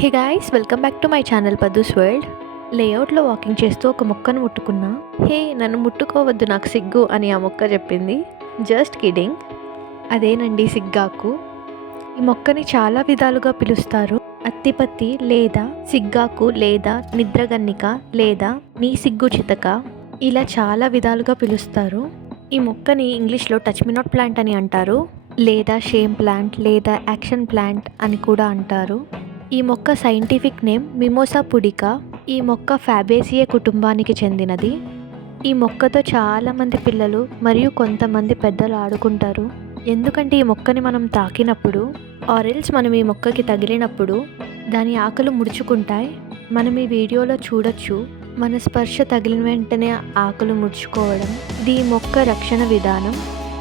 Hey guys, welcome back to my channel పద్దుస్ world. లేఅవుట్లో walking చేస్తూ ఒక మొక్కను ముట్టుకున్నా. హే, నన్ను ముట్టుకోవద్దు, నాకు సిగ్గు అని ఆ మొక్క చెప్పింది. Just kidding. అదేనండి సిగ్గాకు. ఈ మొక్కని చాలా విధాలుగా పిలుస్తారు. అత్తిపత్తి లేదా సిగ్గాకు లేదా నిద్రగన్నిక లేదా నీ సిగ్గు చితక, ఇలా చాలా విధాలుగా పిలుస్తారు. ఈ మొక్కని ఇంగ్లీష్లో టచ్ మీ నాట్ ప్లాంట్ అని అంటారు, లేదా షేమ్ ప్లాంట్ లేదా యాక్షన్ ప్లాంట్ అని కూడా అంటారు. ఈ మొక్క సైంటిఫిక్ నేమ్ మిమోసా పుడికా. ఈ మొక్క ఫ్యాబేసియే కుటుంబానికి చెందినది. ఈ మొక్కతో చాలామంది పిల్లలు మరియు కొంతమంది పెద్దలు ఆడుకుంటారు. ఎందుకంటే ఈ మొక్కని మనం తాకినప్పుడు ఆరెల్స్ మనం ఈ మొక్కకి తగిలినప్పుడు దాని ఆకులు ముడుచుకుంటాయి. మనం ఈ వీడియోలో చూడొచ్చు, మన స్పర్శ తగిలిన వెంటనే ఆకులు ముడుచుకోవడం. ఇది ఈ మొక్క రక్షణ విధానం.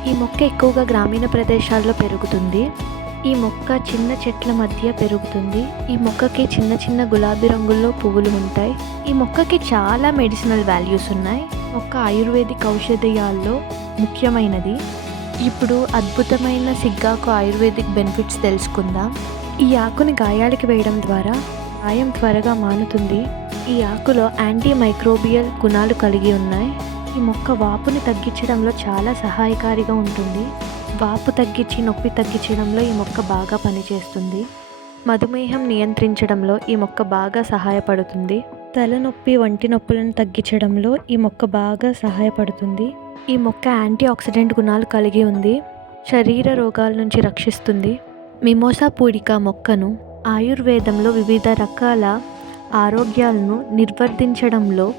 ఈ మొక్క ఎక్కువగా గ్రామీణ ప్రదేశాల్లో పెరుగుతుంది. ఈ మొక్క చిన్న చెట్ల మధ్య పెరుగుతుంది. ఈ మొక్కకి చిన్న చిన్న గులాబీ రంగుల్లో పువ్వులు ఉంటాయి. ఈ మొక్కకి చాలా మెడిసినల్ వాల్యూస్ ఉన్నాయి. మొక్క ఆయుర్వేదిక్ ఔషధీయాల్లో ముఖ్యమైనది. ఇప్పుడు అద్భుతమైన సిగ్గాకు ఆయుర్వేదిక్ బెనిఫిట్స్ తెలుసుకుందాం. ఈ ఆకుని గాయాలకి వేయడం ద్వారా గాయం త్వరగా మానుతుంది. ఈ ఆకులో యాంటీ మైక్రోబియల్ గుణాలు కలిగి ఉన్నాయి. ఈ మొక్క వాపుని తగ్గించడంలో చాలా సహాయకారిగా ఉంటుంది. వాపు తగ్గించి నొప్పి తగ్గించడంలో ఈ మొక్క బాగా పనిచేస్తుంది. మధుమేహం నియంత్రించడంలో ఈ మొక్క బాగా సహాయపడుతుంది. తలనొప్పి వంటి నొప్పులను తగ్గించడంలో ఈ మొక్క బాగా సహాయపడుతుంది. ఈ మొక్క యాంటీ ఆక్సిడెంట్ గుణాలు కలిగి ఉంది. శరీర రోగాల నుంచి రక్షిస్తుంది. మిమోసా పుడికా మొక్కను ఆయుర్వేదంలో వివిధ రకాల ఆరోగ్యాలను నిర్వర్తించడంలో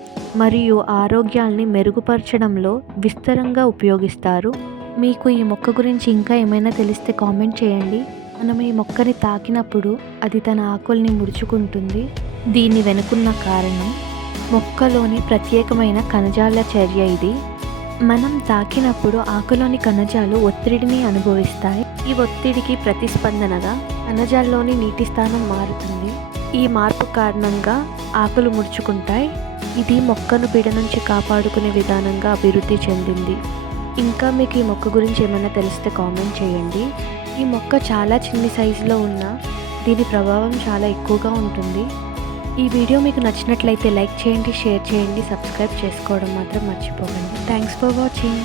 మరియు ఆరోగ్యాల్ని మెరుగుపరచడంలో విస్తరంగా ఉపయోగిస్తారు. మీకు ఈ మొక్క గురించి ఇంకా ఏమైనా తెలిస్తే కామెంట్ చేయండి. మనం ఈ మొక్కని తాకినప్పుడు అది తన ఆకుల్ని ముడుచుకుంటుంది. దీని వెనుకున్న కారణం మొక్కలోని ప్రత్యేకమైన కణజాల చర్య ఇది. మనం తాకినప్పుడు ఆకులోని కణజాలు ఒత్తిడిని అనుభవిస్తాయి. ఈ ఒత్తిడికి ప్రతిస్పందనగా కణజాల్లోని నీటి స్థానం మారుతుంది. ఈ మార్పు కారణంగా ఆకులు ముడుచుకుంటాయి. ఇది మొక్కను పీడ నుంచి కాపాడుకునే విధానంగా అభివృద్ధి చెందింది. ఇంకా మీకు ఈ మొక్క గురించి ఏమైనా తెలిస్తే కామెంట్ చేయండి. ఈ మొక్క చాలా చిన్ని సైజులో ఉన్న దీని ప్రభావం చాలా ఎక్కువగా ఉంటుంది. ఈ వీడియో మీకు నచ్చినట్లయితే లైక్ చేయండి, షేర్ చేయండి, సబ్స్క్రైబ్ చేసుకోవడం మాత్రం మర్చిపోకండి. Thanks for watching.